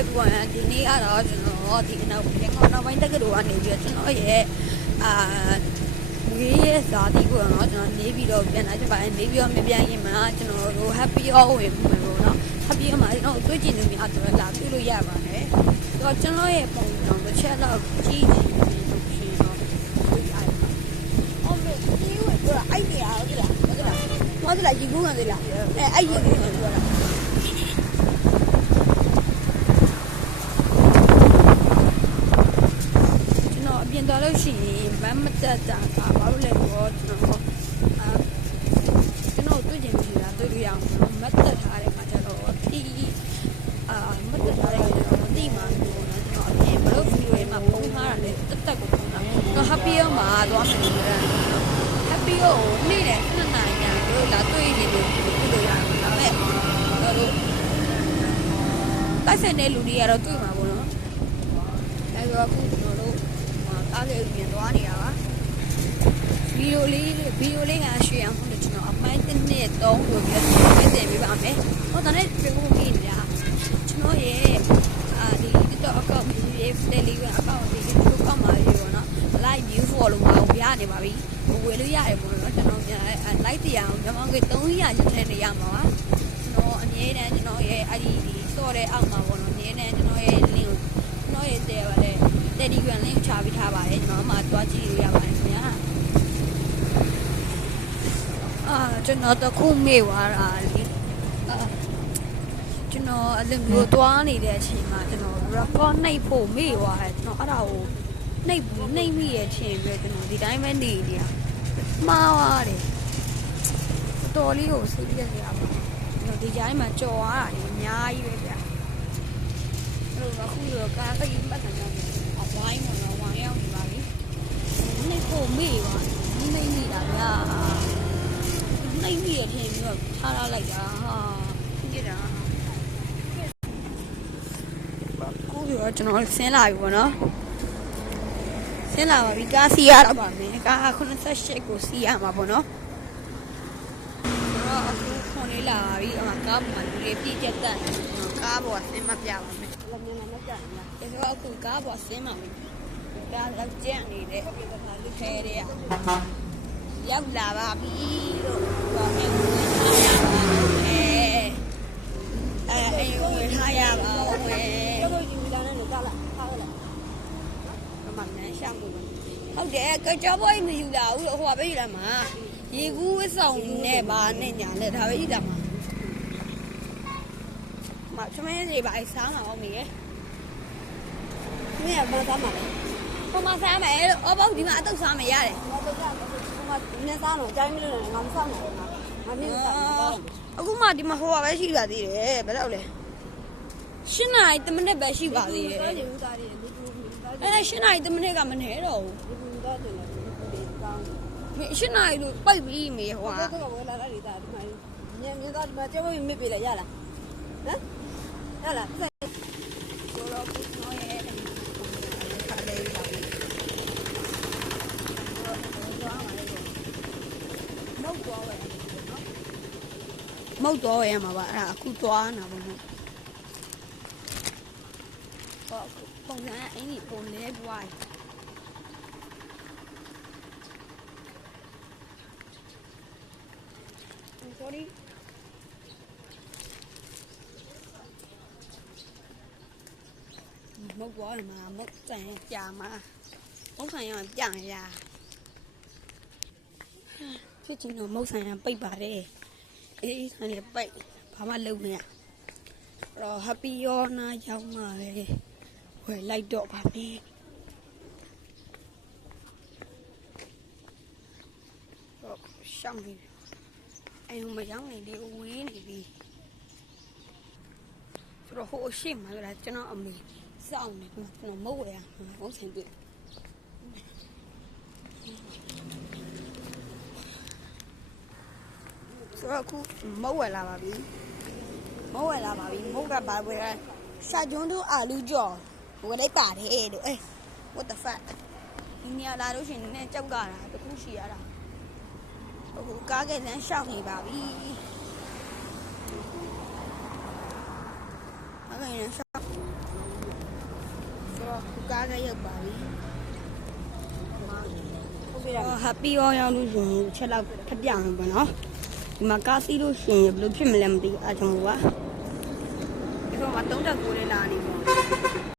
everyone ဒီနေ့ကတော့ကျွန်တော်ဒီနောက်ပိုင်းတက္ကသိုလ်ကနေပြီးတော့ကျွန်တော်ရဲ့ဝေးရဲ့ဇာတိကိုတော့ကျွန်တော်နေပြီးတော့ပြန်လာချက်ပါတယ်နေပြီးတော့မပြန်ရင်မှကျွန်တော်တို့ happy hour ဝင်မှာပေါ့နော် happy hour မှာကျွန်တော်တွေ့ကြည့်နေမြတ်တော့လာပြလို့ရပါတယ်ဆိုတော့ကျွန်တော်ရဲ့ပုံစံတစ်ချက်တော့ကြည့်နေပြီးတော့ရှင်တော့တွေ့ရတယ်အော်မေဒီဝဲပြောတာအဲ့ဒီအားဟုတ်လားဟုတ်လားရေကူးကန်သေးလားအဲ့ရေကူးကန်ပြောတာပြင်တော်လို့ရှိရင်မမတက်တာဘာလို့လဲဆိုတော့ကျွန်တော်တွေ့ကြည့်နေတာတွေ့လို့ရအောင်မတက်ထားတဲ့မှာကျတော့ဒီမတက်ထားတဲ့ကျွန်တော်ဒီမှာကျွန်တော်အပြင်ဘလို့ဗီဒီယိုမှာပုံထားတာလေတက်ကိုပုံတာတော့ happy မှာသွားမယ်လို့ပြောတာ happy ကိုနေ့နဲ့2နာရီညတို့လာတွေ့နေလို့တွေ့လို့ရအောင်ဒါပေမဲ့တို့တိုက်ဆိုင်တဲ့လူတွေကတော့တွေ့မှာပေါ့နော်အဲတော့အခုကျွန်တော်တို့အားလေးပြင်သွားနေတာပါဗီဒီယိုလေးကရှေ့အောင်လို့ကျွန်တော်အပိုင်း1နဲ့3ကိုပြန်တင်ပေးပါမယ်ဟောဒါနဲ့ပြန်ဖို့ပြီးနေတာကျွန်တော်ရဲ့ဒီ TikTok account ဒီ Telegram account ဒီ YouTube account မှာရေပေါ့နော် like view follow မှာပြနေပါပြီဝယ်လို့ရတယ်ပေါ့နော်ကျွန်တော်ပြန် like တရားအောင်ကျွန်တော်က300ရင်းနဲ့နေရမှာပါကျွန်တော်အမြဲတမ်းကျွန်တော်ရဲ့အဲ့ဒီစော့တဲ့အောက်မှာပေါ့နော်အမြဲတမ်းကျွန်တော်ရဲ့ link ကိုကျွန်တော်ရဲ့တဲ့ပါတယ်Telegram လေးချပေးထားပါတယ်ကျွန်တော်မှတွားကြည့်လို့ရပါတယ်ခင်ဗျာကျွန်တော်တခုမေ့သွားတာလေကျွန်တော်အလင်းမျိုးတွားနေတဲ့အချိန်မှာကျွန်တော် record နှိပ်ဖို့မေ့သွားတယ်ကျွန်တော်အဲ့ဒါကိုနှိပ်မိရဲ့အချိန်ပဲကျွန်တော်ဒီတိုင်းပဲနေနေတာမှားသွားတယ်တော်လေးကိုစိတ်ပြက်ရပါကျွန်တော်ဒီတိုင်းမှာကြော်သွားတာလေအများကြီးပဲဗျာအဲ့တော့အခုတော့ကားပိတ်ပတ်တယ်ဝိုင်းတော့ဝိုင်းရောက်နေပါပြီနှိပ်ဖို့မေ့ပါနှိပ်နေတာဗျာနှိပ်မိရထင်ပြီးတော့ထားလိုက်တာဟာကြည့်တာကိုရောကျွန်တော်ဆင်းလာပြီပေါ့နော်ဆင်းလာပါပြီကားစီရတော့ပါမယ်ကား88ကိုစီရမှာပေါ့နော်တော့အခုခွန်လေးလာပါပြီအမကားပေါ်မှာလူတွေပြည့်ကျက်တက်နေကျွန်တော်ကားပေါ်ဆင်းမပြပါမယ်လည်းမြန်မကြဘူးလားဒါဆိုအခုကားပေါ်ဆင်းမှာပြီဒါလောက်ကျန်နေတဲ့ခဲတွေကရောက်လာပါပြီလို့ပြောမယ်ဝင်ထားရပါဦးမယ်တို့ယူလာနေကြလားထားရလားမမနဲ့ရှောင်းလို့ဟုတ်တယ်ကြောဘွိုင်းမယူလာဘူးလို့ဟိုကပဲယူလာမှာရေကူးဝစ်ဆောင်နဲ့ပါနဲ့ညာနဲ့ဒါပဲယူလာမှာမသမင်းစီပါစားမှာအောင်မီရဲ့မင်းကမစားမှာလေဟိုမှာစားမယ်လို့အော်ဘောက်ဒီမှာအတုပ်စားမယ်ရတယ်ဟိုမှာဒီနေ့စားတော့အတိုင်းမလို့ငါမစားမှာငါမင်းစားမှာအခုမှဒီမှာဟိုပါပဲရှိပါသေးတယ်ဘယ်တော့လဲ8နာရီ10မိနစ်ပဲရှိပါသေးတယ်အဲ့8နာရီ10မိနစ်ကမနေတော့ဘူး8နာရီလို့ပိတ်ပြီးမေဟိုဟာဝယ်လာတာဒီမှာညံသားဒီမှာကြောက်ပြီးမစ်ပြလိုက်ရလားဟမ်ရလားဆိုတော့ကိုနော်ရဲ့ခါလေးပါမုတ်တော့ရမှာပါအဲ့ဒါအခုသွားနေတာပေါ့နော်ဟောပုံစံအင်းကြီးပုံလဲပွားsorry မုတ်သွားမှာမုတ်ဆိုင်ကြာမှာမုတ်ဆိုင်ရပြန်ရဖြစ်ချင်တော့မုတ်ဆိုင်ရပိတ်ပါတယ်အေးခံရပိတ်ဘာမှလုပ်မရတော့ happy ရောနာရောက်မှာပဲဝယ်လိုက်တော့ပါမယ်တော့ရှောင်းနေအဲ့ဟိုမရောက်နေဒီဝေးနေပြီဆိုတော့ဟိုအရှိမှကကျွန်တော်အမေစောင့်နေကျွန်တော်မဟုတ်ရမဟုတ်ဆင်ပြီဆိုတော့အခုမဟုတ်ဝယ်လာပါပြီမဟုတ်ကဘာဝယ်ရှာကျွန်းတို့အာလူကြော်ဝယ်လိုက်ပါတယ်လို့အေး what the fuck ဒီနေရာလာလို့ရှိရင်နည်းကြောက်ကြတာတခုရှိရတာအခုကားကလမ်းရှောက်နေပါပြီကားကလမ်းရှောက် ကားကရောက်ပါပြီ ဟုတ်ပြီလား happy ရောရောက်လို့ရှင်ချက်လောက်ထပ်ပြမယ်ပေါ့နော်ဒီမှာကားစီးလို့ရှင်ဘယ်လိုဖြစ်မလဲမသိဘူးအားကြောင့်ပါဒီတော့မှ39လေးလာနေပေါ့